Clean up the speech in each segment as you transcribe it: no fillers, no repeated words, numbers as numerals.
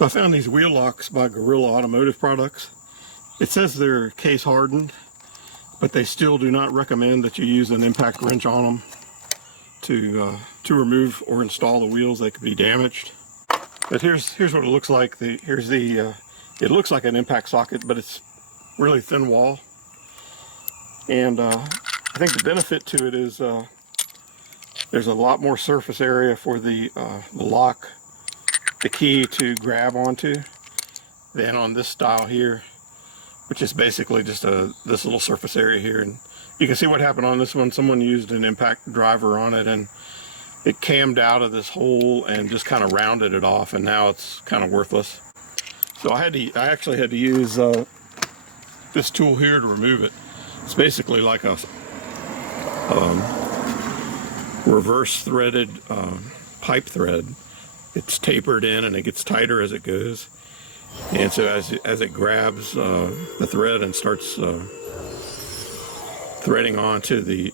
So I found these wheel locks by Gorilla Automotive Products. It says they're case hardened, but they still do not recommend that you use an impact wrench on them to remove or install the wheels. They could be damaged. But here's what it looks like. It looks like an impact socket, but it's really thin wall. And I think the benefit to it is there's a lot more surface area for the lock, the key to grab onto, than on this style here, which is basically just this little surface area here. And you can see what happened on this one. Someone used an impact driver on it, and it cammed out of this hole and just kind of rounded it off, and now it's kind of worthless. So I actually had to use this tool here to remove it. It's basically like a reverse threaded pipe thread. It's tapered in and it gets tighter as it goes. And so as it grabs the thread and starts threading onto the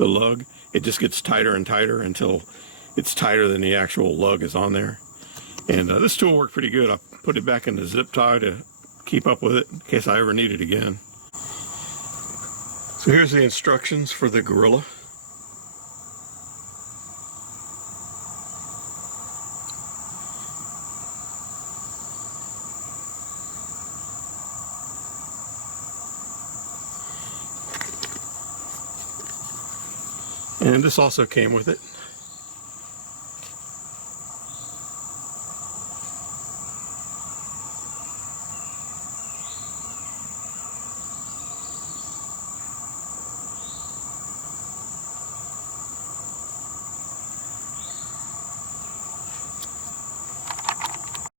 lug, it just gets tighter and tighter until it's tighter than the actual lug is on there. And this tool worked pretty good. I put it back in the zip tie to keep up with it in case I ever need it again. So here's the instructions for the Gorilla. And this also came with it.